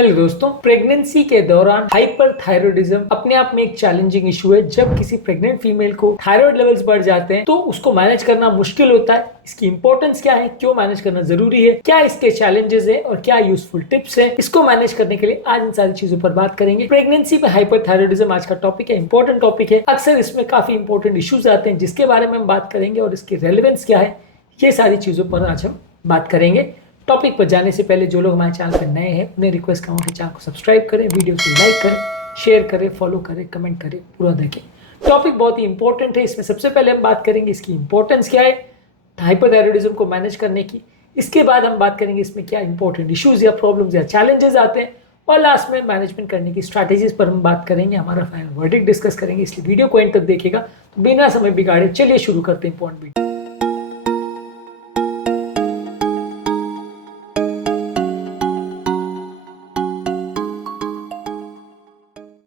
Hello दोस्तों, pregnancy के दौरान हाइपरथायरॉयडिज्म अपने आप में एक चैलेंजिंग इशू है। जब किसी प्रेग्नेंट फीमेल को थायराइड लेवल्स बढ़ जाते हैं तो उसको मैनेज करना मुश्किल होता है। इसकी इंपॉर्टेंस क्या है, क्यों मैनेज करना जरूरी है, क्या इसके चैलेंजेस है और क्या यूजफुल टिप्स है, इसको मैनेज करने के लिए आज इन सारी चीजों पर बात करेंगे। प्रेगनेंसी में हाइपरथायरॉयडिज्म आज का टॉपिक है, इंपॉर्टेंट टॉपिक है। अक्सर इसमें काफी इंपॉर्टेंट इश्यूज आते हैं जिसके बारे में हम बात करेंगे और इसकी रेलेवेंस क्या है, ये सारी चीजों पर आज हम बात करेंगे। टॉपिक पर जाने से पहले जो लोग हमारे चैनल पर नए हैं उन्हें रिक्वेस्ट करूंगा कि चैनल को सब्सक्राइब करें, वीडियो को लाइक करें, शेयर करें, फॉलो करें, कमेंट करें, पूरा देखें। टॉपिक बहुत ही इंपॉर्टेंट है। इसमें सबसे पहले हम बात करेंगे इसकी इंपॉर्टेंस क्या है हाइपरथायरॉयडिज्म को मैनेज करने की। इसके बाद हम बात करेंगे इसमें क्या इंपॉर्टेंट इश्यूज या प्रॉब्लम्स या चैलेंजेस आते हैं और लास्ट में मैनेजमेंट करने की स्ट्रैटेजीज पर हम बात करेंगे, हमारा फाइनल वर्डिक्ट डिस्कस करेंगे। इसलिए वीडियो को एंड तक देखिएगा। तो बिना समय बिगाड़े चलिए शुरू करते हैं इंपॉर्टेंट वीडियो।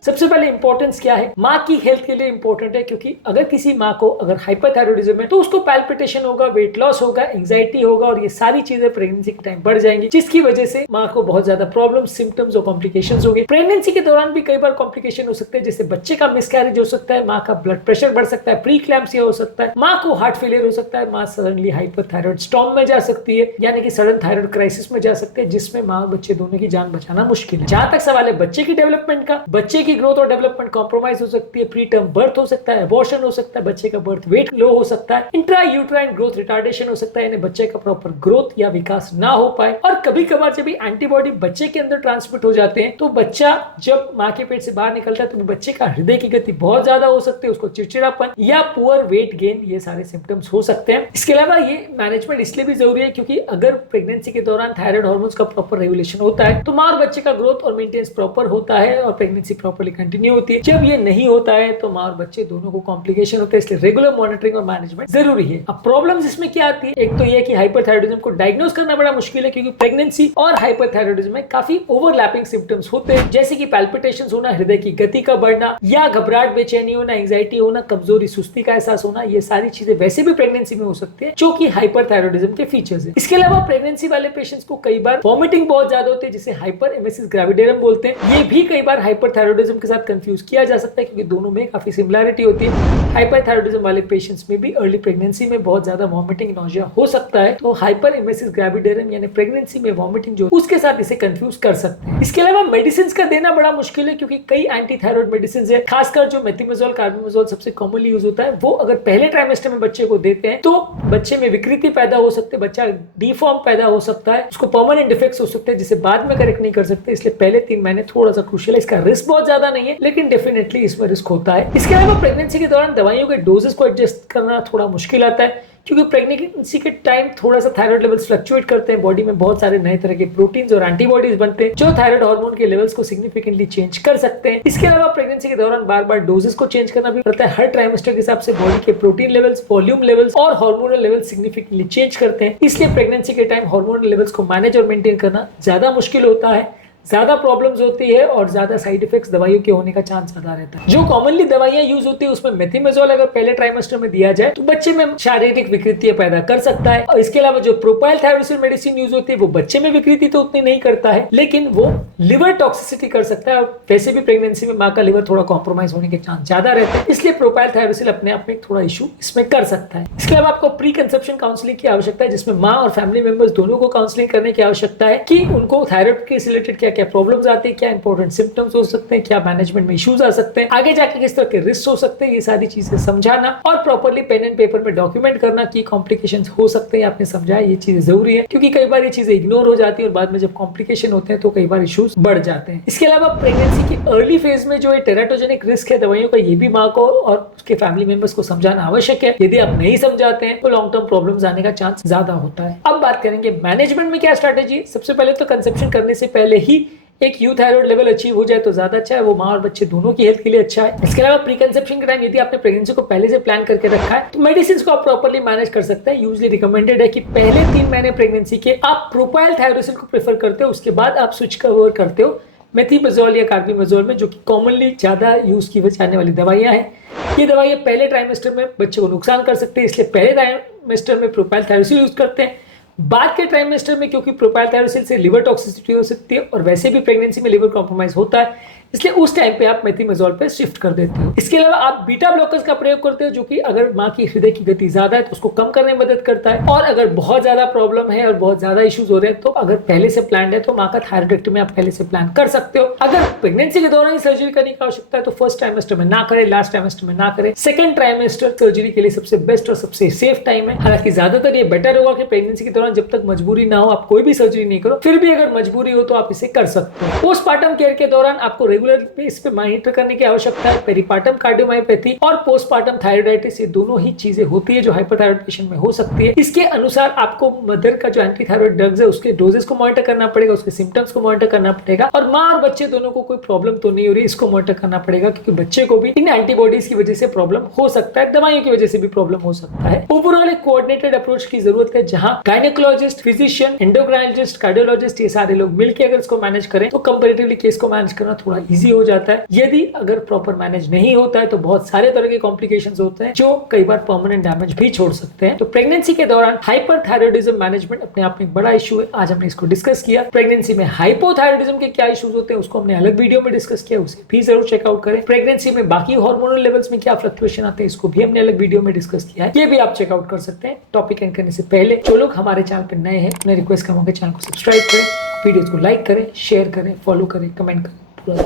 सबसे पहले इंपॉर्टेंस क्या है, माँ की हेल्थ के लिए इंपॉर्टेंट है, क्योंकि अगर किसी माँ को अगर हाइपरथायरॉयडिज्म है तो उसको पैल्पिटेशन होगा, वेट लॉस होगा, एंजाइटी होगा और ये सारी चीजें प्रेगनेंसी के टाइम बढ़ जाएंगी, जिसकी वजह से माँ को बहुत ज्यादा प्रॉब्लम, सिम्टम्स और कॉम्प्लिकेशंस होंगे। प्रेगनेंसी के दौरान भी कई बार कॉम्प्लिकेशन हो सकते हैं, जैसे बच्चे का मिसकैरेज हो सकता है, माँ का ब्लड प्रेशर बढ़ सकता है, प्रीक्लैम्सिया हो सकता है, माँ को हार्ट फेलियर हो सकता है, माँ सडनली हाइपरथायरॉयड स्टॉर्म में जा सकती है, यानी कि सडन थायराइड क्राइसिस में जा सकते हैं, जिसमें माँ और बच्चे दोनों की जान बचाना मुश्किल है। जहां तक सवाल है बच्चे की डेवलपमेंट का, बच्चे की ग्रोथ और डेवलपमेंट कॉम्प्रोमाइज हो सकती है, प्री टर्म बर्थ हो सकता है, अबॉर्शन हो सकता है, बच्चे का बर्थ वेट लो हो सकता है, इंट्रा यूट्राइन ग्रोथ रिटार्डेशन हो सकता है, यानी बच्चे का प्रॉपर ग्रोथ या विकास ना हो पाए। और कभी कभार जब एंटीबॉडी बच्चे के अंदर ट्रांसमिट हो जाते हैं तो बच्चा जब माँ के पेट से बाहर निकलता है तो बच्चे का हृदय की गति बहुत ज्यादा हो सकती है, उसको चिड़चिड़ापन या पुअर वेट गेन, ये सारे सिम्टम्स हो सकते हैं। इसके अलावा ये मैनेजमेंट इसलिए भी जरूरी है क्योंकि अगर प्रेगनेंसी के दौरान थायराइड हार्मोन्स का प्रॉपर रेगुलेशन होता है तो माँ और बच्चे का ग्रोथ और मेंटेनेंस प्रॉपर होता है और प्रेगनेंसी प्रॉपर्ली कंटिन्यू होती है। जब ये नहीं होता है तो माँ और बच्चे दोनों को कॉम्प्लिकेशन होता है, इसलिए रेगुलर मॉनिटरिंग और मैनेजमेंट जरूरी है। अब प्रॉब्लम्स इसमें क्या आती है, एक तो ये कि हाइपरथायरॉयडिज्म को डायग्नोज करना बड़ा मुश्किल है, क्योंकि प्रेगनेंसी और हाइपरथायरॉयडिज्म में काफी ओवरलैपिंग सिम्टम्स होते हैं, जैसे कि पैल्पिटेशंस होना, हृदय की गति का बढ़ना या घबराहट, बेचैनी होना, एंजाइटी होना, कमजोरी, सुस्ती का एहसास होना। ये सारी चीजें वैसे भी प्रेगनेंसी में हो सकती है, जो कि हाइपरथायरॉयडिज्म के फीचर्स है। इसके अलावा प्रेगनेंसी वाले पेशेंट्स को कई बार वॉमिटिंग बहुत ज्यादा होती है, जिसे हाइपर एमेसिस ग्रेविडेरम बोलते हैं। ये भी कई बार हाइपरथायरॉयडिज्म के साथ कंफ्यूज किया जा सकता है, क्योंकि दोनों में काफी सिमिलरिटी होती है। हाइपरथायरॉयडिज्म वाले पेशेंट्स में भी अर्ली प्रेगनेंसी में बहुत ज्यादा वॉमिटिंग, नोजिया हो सकता है, तो हाइपर एमेसिस ग्रेविडेरम यानी प्रेगनेंसी में वॉमिटिंग जो उसके साथ इसे कंफ्यूज कर सकते हैं। इसके अलावा मेडिसिन का देना बड़ा मुश्किल है, क्योंकि कई एंटी थायराइड मेडिसिन है, खासकर जो मेथिमेजोल, कार्बिमेजोल सबसे कॉमनली यूज होता है, वो अगर पहले ट्राइमेस्टर में बच्चे को देते हैं तो बच्चे में विकृति पैदा हो सकते, बच्चा डिफॉर्म पैदा हो सकता है, उसको परमानेंट डिफेक्ट्स हो सकते हैं जिसे बाद में करेक्ट नहीं कर सकते। इसलिए पहले 3 महीने थोड़ा सा क्रूशियल है। इसका रिस्क बहुत ज्यादा नहीं है, लेकिन डेफिनेटली इसमें रिस्क होता है। इसके अलावा प्रेगनेंसी के दौरान दवाइयों के डोजेस को एडजस्ट करना थोड़ा मुश्किल आता है, क्योंकि प्रेगनेंसी के टाइम थोड़ा सा थायराइड लेवल्स फ्लक्चुएट करते हैं, बॉडी में बहुत सारे नए तरह के प्रोटीन्स और एंटीबॉडीज बनते हैं जो थायराइड हार्मोन के लेवल्स को सिग्निफिकेंटली चेंज कर सकते हैं। इसके अलावा प्रेगनेंसी के दौरान बार बार डोजेस को चेंज करना भी पड़ता है। हर ट्राइमेस्टर के हिसाब से बॉडी के प्रोटीन लेवल्स, वॉल्यूम लेवल्स और हार्मोनल लेवल्स सिग्निफिकेंटली चेंज करते हैं। इसलिए प्रेगनेंसी के टाइम हार्मोनल लेवल्स को मैनेज और मेंटेन करना ज्यादा मुश्किल होता है, ज्यादा प्रॉब्लम्स होती है और ज्यादा साइड इफेक्ट्स दवाइयों के होने का चांस ज्यादा रहता है। जो कॉमनली दवाइयां यूज होती है उसमें मेथिमेजोल अगर पहले ट्राइमेस्टर में दिया जाए तो बच्चे में शारीरिक विकृतियां पैदा कर सकता है। और इसके अलावा जो प्रोपाइल थायरोसिन मेडिसिन यूज होती है वो बच्चे में विकृति तो उतनी नहीं करता है, लेकिन वो लिवर टॉक्सिसिटी कर सकता है और वैसे भी प्रेगनेंसी में माँ का लिवर थोड़ा कॉम्प्रोमाइज होने के चांस ज्यादा रहते हैं, इसलिए प्रोपाइल थायरोसिन अपने आप में थोड़ा इशू इसमें कर सकता है। इसके अलावा आपको प्री कंसेप्शन काउंसलिंग की आवश्यकता है, जिसमें माँ और फैमिली मेंबर्स दोनों को काउंसलिंग करने की आवश्यकता है कि उनको थायराइड के रिलेटेड क्या क्या प्रॉब्लम्स आती है, क्या इंपॉर्टेंट सिम्टम्स हो सकते हैं, क्या मैनेजमेंट में इश्यूज आ सकते हैं, आगे जाके किस तरह के रिस्क हो सकते हैं, ये सारी चीजें समझाना और प्रॉपर्ली पेन एंड पेपर में डॉक्यूमेंट करना कि कॉम्प्लिकेशंस हो सकते हैं, आपने समझाया, ये चीजें जरूरी है, क्योंकि कई बार ये चीजें इग्नोर हो जाती है और बाद में जब कॉम्प्लिकेशन होते हैं तो कई बार इश्यूज बढ़ जाते हैं। इसके अलावा प्रेगनेंसी की अर्ली फेज में जो टेराटोजेनिक रिस्क है दवाइयों का, ये भी माँ को और उसके फैमिली मेंबर्स को समझाना आवश्यक है। यदि आप नहीं समझाते हैं तो लॉन्ग टर्म प्रॉब्लम्स आने का चांस ज्यादा होता है। अब बात करेंगे मैनेजमेंट में क्या स्ट्रैटेजी। सबसे पहले तो कंसेप्शन करने से पहले ही एक यूथायराइड लेवल अचीव हो जाए तो ज्यादा अच्छा है, वो माँ और बच्चे दोनों की हेल्थ के लिए अच्छा है। इसके अलावा प्री कंसेप्शन के टाइम यदि आपने प्रेगनेंसी को पहले से प्लान करके रखा है तो मेडिसिन को आप प्रॉपर्ली मैनेज कर सकते हैं। यूजली रिकमेंडेड है कि पहले 3 महीने प्रेगनेंसी के आप प्रोपाइल थायरोसिन को प्रेफर करते हो, उसके बाद आप स्विच कवर करते हो मेथिमेजोल या कार्बिमेजोल में, जो कि कॉमनली ज्यादा यूज की जाने वाली दवाइयां हैं। ये दवाइयां पहले ट्राइमेस्टर में बच्चे को नुकसान कर सकते हैं, इसलिए पहले ट्राइमेस्टर में प्रोपाइल थायरोसिन यूज करते हैं। बाद के ट्राइमेस्टर में क्योंकि प्रोपाइल थायरोसिल से लिवर टॉक्सिसिटी हो सकती है और वैसे भी प्रेगनेंसी में लिवर कॉम्प्रोमाइज होता है, इसलिए उस टाइम पे आप मेथिमेजोल पे शिफ्ट कर देते हो। इसके अलावा आप बीटा ब्लॉकर्स का प्रयोग करते हो, जो कि अगर माँ की हृदय की गति ज्यादा है तो उसको कम करने में मदद करता है, और अगर बहुत ज्यादा प्रॉब्लम है और बहुत ज्यादा इश्यूज हो रहे हैं तो अगर पहले से प्लान है तो माँ का थायराइडेक्टमी आप पहले से प्लान कर सकते हो। अगर प्रेगनेंसी के दौरान ही सर्जरी करने की आवश्यकता है तो फर्स्ट ट्राइमेस्टर में ना करें, लास्ट ट्राइमेस्टर में ना करें। सेकंड ट्राइमेस्टर सर्जरी के लिए सबसे बेस्ट और सबसे सेफ टाइम है। हालांकि ज्यादातर ये बेटर होगा कि प्रेगनेंसी के दौरान जब तक मजबूरी ना हो आप कोई भी सर्जरी नहीं करो, फिर भी अगर मजबूरी हो तो आप इसे कर सकते हो। पोस्टपार्टम केयर के दौरान आपको रेगुलर बेस पे मॉनिटर करने की आवश्यकता है। पेरिपार्टम कार्डियोमायोपैथी और पोस्टपार्टम थायराइडाइटिस, ये दोनों ही चीजें होती है जो हाइपरथायरॉइड पेशेंट में हो सकती है। इसके अनुसार आपको मदर का जो एंटीथायरॉइड ड्रग्स है उसके डोजेस को मॉनिटर करना पड़ेगा, उसके सिम्टम्स को मॉनिटर करना पड़ेगा, और माँ और बच्चे दोनों को कोई प्रॉब्लम तो नहीं हो रही इसको मॉनिटर करना पड़ेगा, क्योंकि बच्चे को भी इन एंटीबॉडीज की वजह से प्रॉब्लम हो सकता है, दवाइयों की वजह से भी प्रॉब्लम हो सकता है। ओवरऑल एक कोऑर्डिनेटेड अप्रोच की जरूरत है, जहां गायनेकोलॉजिस्ट, फिजिशियन, एंडोक्राइनोलॉजिस्ट, कार्डियोलॉजिस्ट, ये सारे लोग मिलकर अगर इसको मैनेज करें तो कंपैरेटिवली केस को मैनेज करना थोड़ा इजी हो जाता है। यदि अगर प्रॉपर मैनेज नहीं होता है तो बहुत सारे तरह के कॉम्प्लिकेशंस होते हैं जो कई बार परमानेंट डैमेज भी छोड़ सकते हैं। तो प्रेगनेंसी के दौरान हाइपरथायरॉइडिज्म मैनेजमेंट अपने आप में एक बड़ा इशू है, आज हमने इसको डिस्कस किया। प्रेगनेंसी में हाइपोथायरॉइडिज्म के क्या इश्यूज होते हैं उसको हमने अलग वीडियो में डिस्कस किया, उसे भी जरूर चेकआउट करें। प्रेगनेंसी में बाकी हार्मोनल लेवल्स में क्या फ्लक्चुएशन आते हैं इसको भी हमने अलग वीडियो में डिस्कस किया है, ये भी आप चेकआउट कर सकते हैं। टॉपिक एंड करने से पहले जो लोग हमारे चैनल पर नए हैं मैं रिक्वेस्ट करूंगा चैनल को सब्सक्राइब करें, वीडियो को लाइक करें, शेयर करें, फॉलो करें, कमेंट करें, पूरा